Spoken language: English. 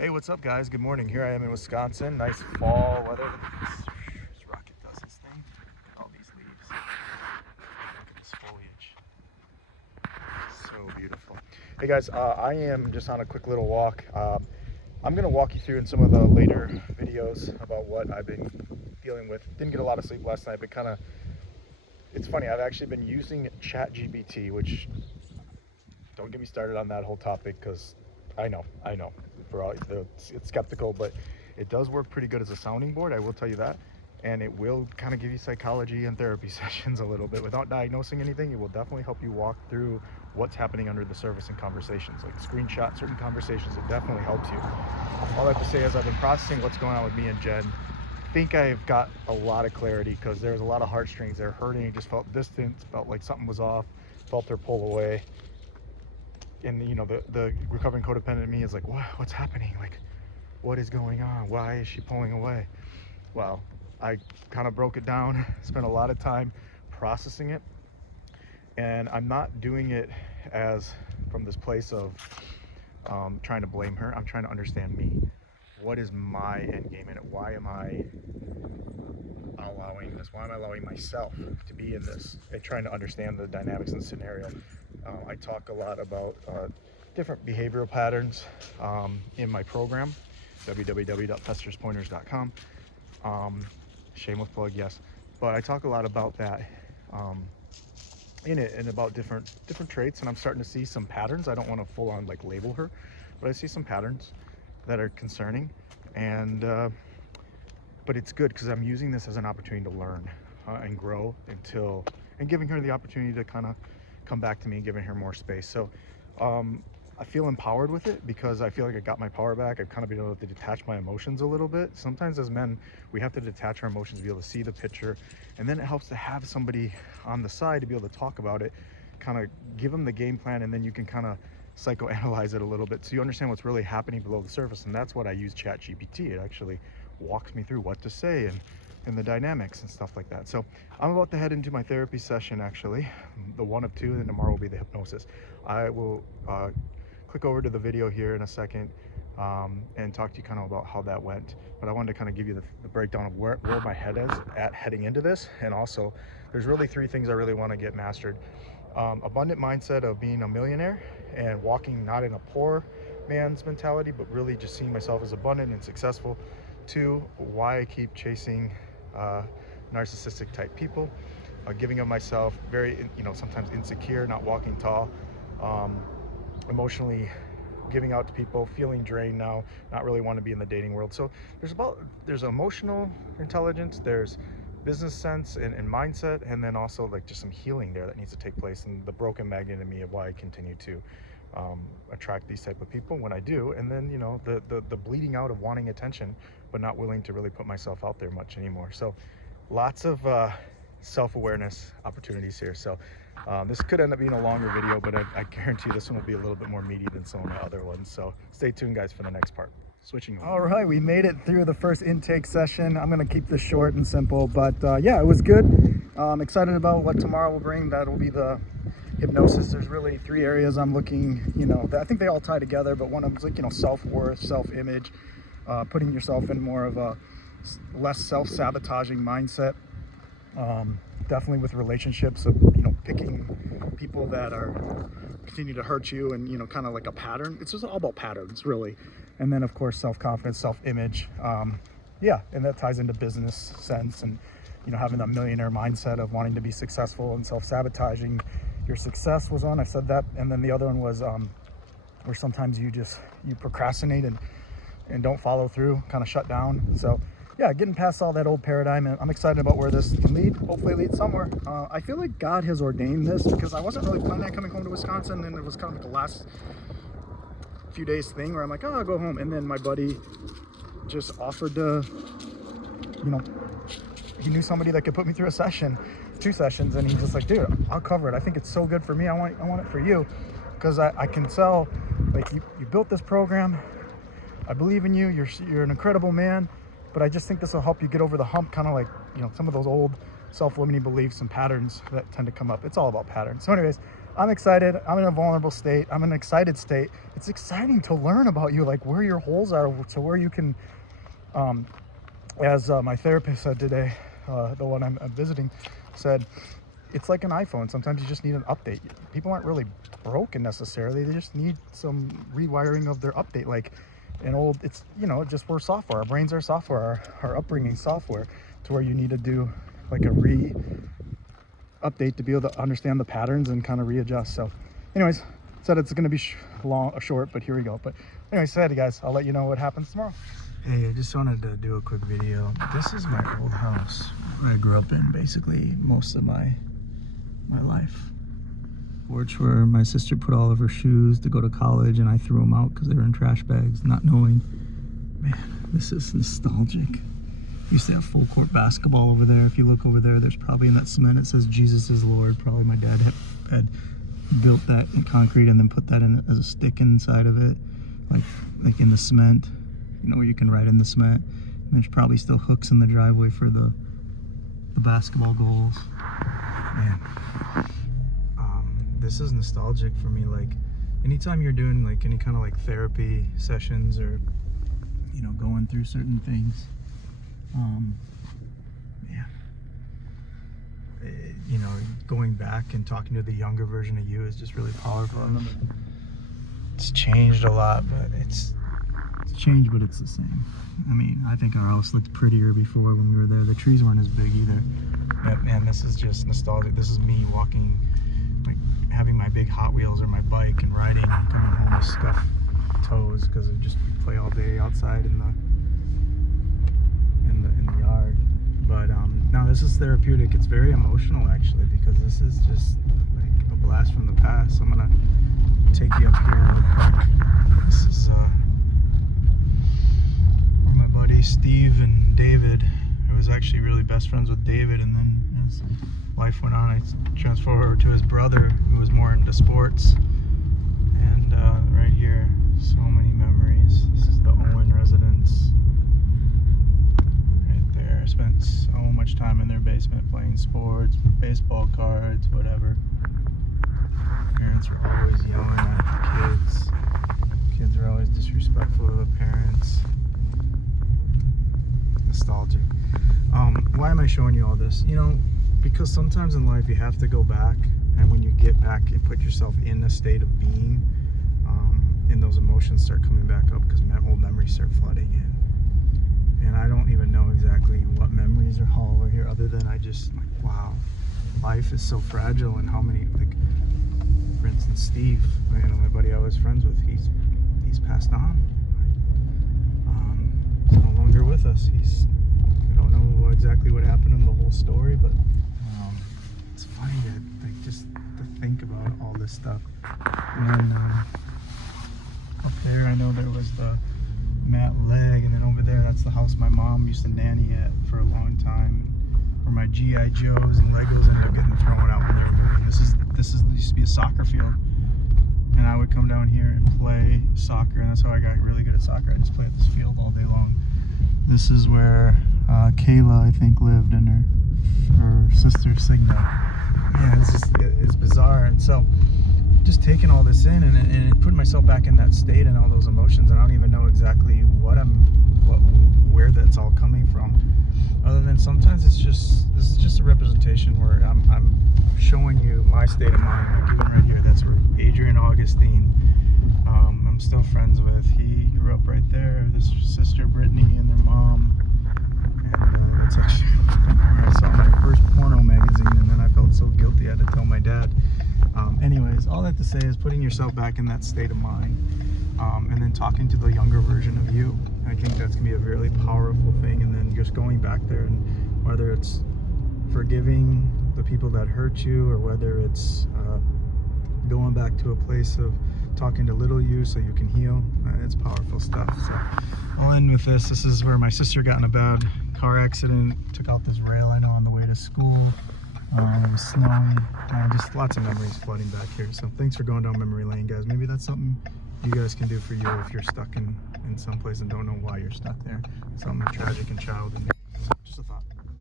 Hey, what's up, guys? Good morning. Here I am in Wisconsin. Nice fall weather. Look at this rocket does this thing. All these leaves. Look at this foliage. So beautiful. Hey, guys. I am just on a quick little walk. I'm gonna walk you through in some of the later videos about what I've been dealing with. Didn't get a lot of sleep last night, but it's funny. I've actually been using ChatGPT, which don't get me started on that whole topic because I know, for all it's skeptical, but it does work pretty good as a sounding board. I will tell you that, and it will kind of give you psychology and therapy sessions a little bit without diagnosing anything. It will definitely help you walk through what's happening under the surface in conversations, like screenshot certain conversations. It definitely helps you. All I have to say is I've been processing what's going on with me and Jen. I think I've got a lot of clarity because there was a lot of heartstrings there hurting. It just felt distant, felt like something was off, felt her pull away. And the recovering codependent in me is like, what's happening? Like, what is going on? Why is she pulling away? Well, I kind of broke it down, spent a lot of time processing it, and I'm not doing it as from this place of trying to blame her. I'm trying to understand me. What is my end game in it? Why am I allowing this? Why am I allowing myself to be in this and trying to understand the dynamics in the scenario? I talk a lot about different behavioral patterns in my program, www.pesterspointers.com. Shameless plug, yes. But I talk a lot about that in it and about different traits, and I'm starting to see some patterns. I don't want to full on like label her, but I see some patterns that are concerning, and but it's good because I'm using this as an opportunity to learn and grow and giving her the opportunity to kind of come back to me and giving her more space. So I feel empowered with it because I feel like I got my power back. I've kind of been able to detach my emotions a little bit. Sometimes as men, we have to detach our emotions to be able to see the picture. And then it helps to have somebody on the side to be able to talk about it, kind of give them the game plan, and then you can kind of psychoanalyze it a little bit so you understand what's really happening below the surface. And that's what I use ChatGPT. It actually walks me through what to say and the dynamics and stuff like that. So I'm about to head into my therapy session, actually, the one of two, and tomorrow will be the hypnosis. I will click over to the video here in a second and talk to you kind of about how that went. But I wanted to kind of give you the breakdown of where my head is at heading into this. And also, there's really three things I really want to get mastered. Abundant mindset of being a millionaire and walking not in a poor man's mentality, but really just seeing myself as abundant and successful. Two, why I keep chasing narcissistic type people, giving of myself, very, sometimes insecure, not walking tall, emotionally giving out to people, feeling drained now, not really want to be in the dating world. So there's emotional intelligence, there's business sense and mindset, and then also like just some healing there that needs to take place, and the broken magnet in me of why I continue to attract these type of people when I do. And then the bleeding out of wanting attention but not willing to really put myself out there much anymore. So lots of self-awareness opportunities here. So this could end up being a longer video, but I guarantee this one will be a little bit more meaty than some of my other ones. So stay tuned, guys, for the next part. Switching over. All right, we made it through the first intake session. I'm gonna keep this short and simple, but yeah, it was good. I'm excited about what tomorrow will bring. That will be the hypnosis. There's really three areas I'm looking, I think they all tie together, but one of them is like, self-worth, self-image, putting yourself in more of a less self-sabotaging mindset. Definitely with relationships of, picking people that are continue to hurt you and, kind of like a pattern. It's just all about patterns, really. And then, of course, self-confidence, self-image. Yeah, and that ties into business sense and, having that millionaire mindset of wanting to be successful and self-sabotaging your success was one. I said that. And then the other one was where sometimes you procrastinate and don't follow through, kind of shut down. So yeah, getting past all that old paradigm, and I'm excited about where this can lead. Hopefully lead somewhere. I feel like God has ordained this because I wasn't really planning on coming home to Wisconsin, and it was kind of like the last few days thing where I'm like, I'll go home. And then my buddy just offered to, he knew somebody that could put me through two sessions, and he's just like, dude, I'll cover it. I think it's so good for me. I want it for you, because I can tell, like, you built this program. I believe in you. You're an incredible man, but I just think this will help you get over the hump, kind of like, some of those old self-limiting beliefs and patterns that tend to come up. It's all about patterns. So anyways, I'm excited. I'm in a vulnerable state. I'm in an excited state. It's exciting to learn about you, like where your holes are, to where you can, as my therapist said today, the one I'm visiting, said, it's like an iPhone. Sometimes you just need an update. People aren't really broken necessarily. They just need some rewiring of their update. Like an old, it's, you know, just we're software. Our brains are software, our upbringing software, to where you need to do like a update to be able to understand the patterns and kind of readjust. So anyways, said it's going to be short, but here we go. But anyways, said, guys, I'll let you know what happens tomorrow. Hey, I just wanted to do a quick video. This is my old house where I grew up in basically most of my life. Porch where my sister put all of her shoes to go to college, and I threw them out because they were in trash bags, not knowing. Man, this is nostalgic. Used to have full court basketball over there. If you look over there, there's probably in that cement, it says Jesus is Lord. Probably my dad had built that in concrete and then put that in as a stick inside of it, like in the cement, you know, where you can write in the cement. And there's probably still hooks in the driveway for the basketball goals. Man, this is nostalgic for me. Like anytime you're doing like any kind of like therapy sessions, or, you know, going through certain things, you know, going back and talking to the younger version of you is just really powerful. I remember it's changed a lot, but it's changed, but it's the same. I mean, I think our house looked prettier before when we were there. The trees weren't as big either. But man, this is just nostalgic. This is me walking, like having my big Hot Wheels or my bike and riding and coming home with scuffed toes because we play all day outside in the yard. But now this is therapeutic. It's very emotional actually, because this is just like a blast from the past. So I'm gonna take you up here. This is where my buddy Steve and David, I was actually really best friends with David, and then as life went on, I transferred over to his brother who was more into sports. And right here, so many memories. This is the Owen residence. I spent so much time in their basement playing sports, baseball cards, whatever. Parents were always yelling at the kids. Kids are always disrespectful of the parents. Nostalgic. Why am I showing you all this? You know, because sometimes in life you have to go back, and when you get back and put yourself in a state of being, and those emotions start coming back up because old memories start flooding in. And I don't even know exactly what memories are all over here, other than I just like, wow, life is so fragile. And how many, like, for instance, Steve, you know, my buddy I was friends with, he's passed on. He's no longer with us. I don't know exactly what happened to him, the whole story, but it's funny to like just to think about all this stuff. And then up there, I know there was the Matt Leg, and then over there, that's the house my mom used to nanny at for a long time, where my G.I. Joes and Legos ended up getting thrown out. This used to be a soccer field, and I would come down here and play soccer, and that's how I got really good at soccer. I just played at this field all day long. This is where Kayla, I think, lived, and her sister Signa. Yeah, it's bizarre. And so just taking all this in and putting myself back in that state and all those emotions, and I don't even know exactly where that's all coming from, other than sometimes this is just a representation where I'm showing you my state of mind. Like even right here, that's where Adrian Augustine, I'm still friends with. He grew up right there. This sister Brittany and their mom, and it's actually where I saw my first porno magazine, and then I felt so guilty I had to tell my dad. Anyways, all that to say is putting yourself back in that state of mind, and then talking to the younger version of you. I think that's going to be a really powerful thing. And then just going back there, and whether it's forgiving the people that hurt you, or whether it's going back to a place of talking to little you so you can heal, it's powerful stuff. So I'll end with this. This is where my sister got in a bad car accident, took out this rail I know on the way to school. It was snowing, just lots of memories flooding back here. So thanks for going down memory lane, guys. Maybe that's something you guys can do for you if you're stuck in some place and don't know why you're stuck there. Something tragic and childhood.